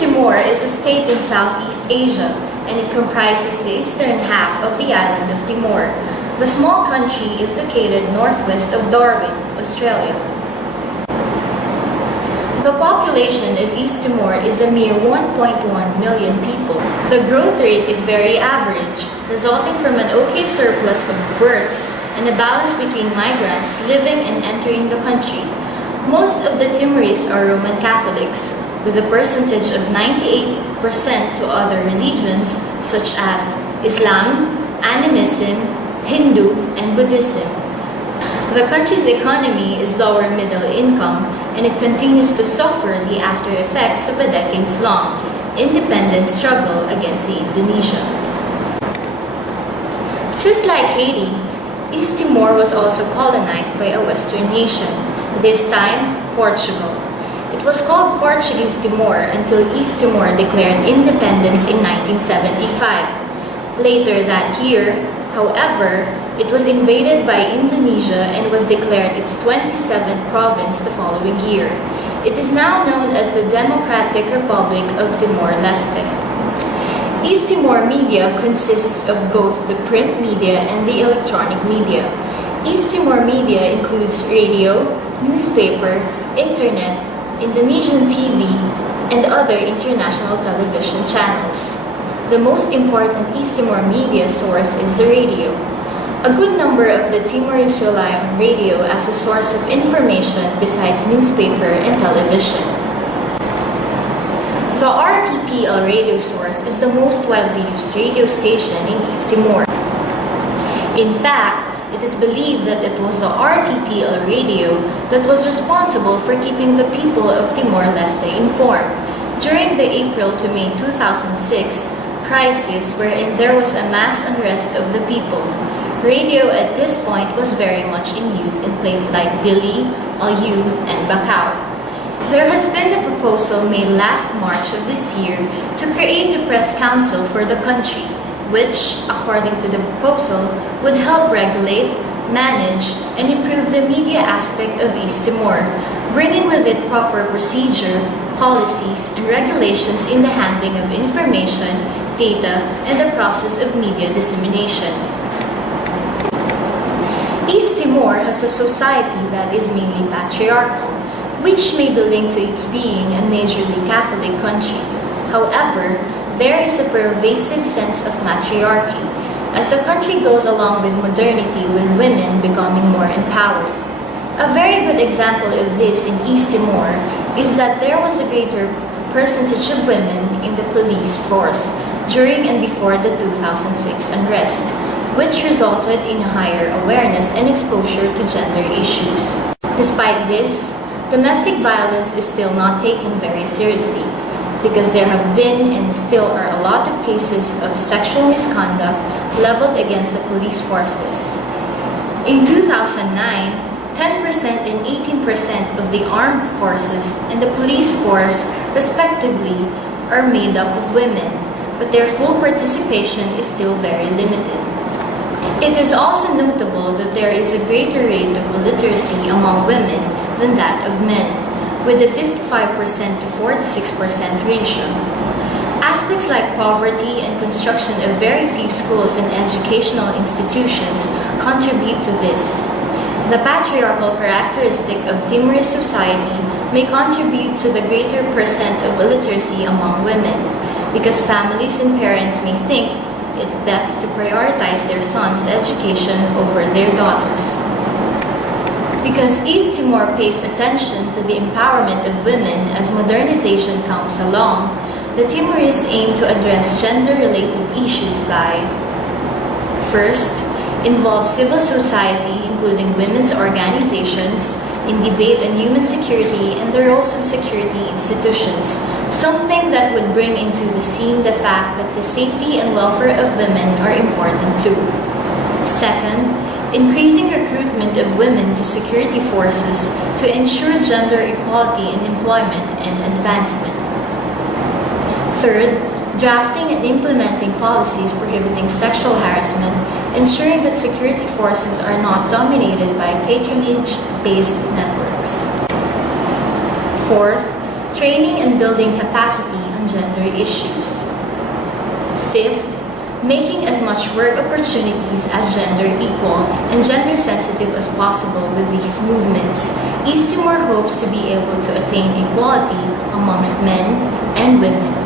East Timor is a state in Southeast Asia, and it comprises the eastern half of the island of Timor. The small country is located northwest of Darwin, Australia. The population of East Timor is a mere 1.1 million people. The growth rate is very average, resulting from an okay surplus of births and a balance between migrants living and entering the country. Most of the Timorese are Roman Catholics, with a percentage of 98% to other religions such as Islam, Animism, Hindu, and Buddhism. The country's economy is lower middle income, and it continues to suffer the after effects of a decades-long independence struggle against Indonesia. Just like Haiti, East Timor was also colonized by a Western nation, this time Portugal. It was called Portuguese Timor until East Timor declared independence in 1975. Later that year, however, it was invaded by Indonesia and was declared its 27th province the following year. It is now known as the Democratic Republic of Timor-Leste. East Timor media consists of both the print media and the electronic media. East Timor media includes radio, newspaper, internet, Indonesian TV, and other international television channels. The most important East Timor media source is the radio. A good number of the Timorese rely on radio as a source of information besides newspaper and television. The RTPL radio source is the most widely used radio station in East Timor. In fact, it is believed that it was the RTTL radio that was responsible for keeping the people of Timor-Leste informed during the April to May 2006 crisis wherein there was a mass unrest of the people. Radio at this point was very much in use in places like Dili, Ayu, and Bacau. There has been a proposal made last March of this year to create a press council for the country, which, according to the proposal, would help regulate, manage, and improve the media aspect of East Timor, bringing with it proper procedure, policies, and regulations in the handling of information, data, and the process of media dissemination. East Timor has a society that is mainly patriarchal, which may be linked to its being a majorly Catholic country. However, there is a pervasive sense of matriarchy as the country goes along with modernity, with women becoming more empowered. A very good example of this in East Timor is that there was a greater percentage of women in the police force during and before the 2006 unrest, which resulted in higher awareness and exposure to gender issues. Despite this, domestic violence is still not taken very seriously, because there have been and still are a lot of cases of sexual misconduct leveled against the police forces. In 2009, 10% and 18% of the armed forces and the police force, respectively, are made up of women, but their full participation is still very limited. It is also notable that there is a greater rate of illiteracy among women than that of men, with a 55% to 46% ratio. Aspects like poverty and construction of very few schools and educational institutions contribute to this. The patriarchal characteristic of Timorese society may contribute to the greater percent of illiteracy among women, because families and parents may think it best to prioritize their sons' education over their daughters. Because East Timor pays attention to the empowerment of women as modernization comes along, the Timorese aim to address gender-related issues by: first, involve civil society, including women's organizations, in debate on human security and the roles of security institutions, something that would bring into the scene the fact that the safety and welfare of women are important too. Second, increasing recruitment of women to security forces to ensure gender equality in employment and advancement. Third, drafting and implementing policies prohibiting sexual harassment, ensuring that security forces are not dominated by patronage-based networks. Fourth, training and building capacity on gender issues. Fifth, making as much work opportunities as gender equal and gender sensitive as possible with these movements, East Timor hopes to be able to attain equality amongst men and women.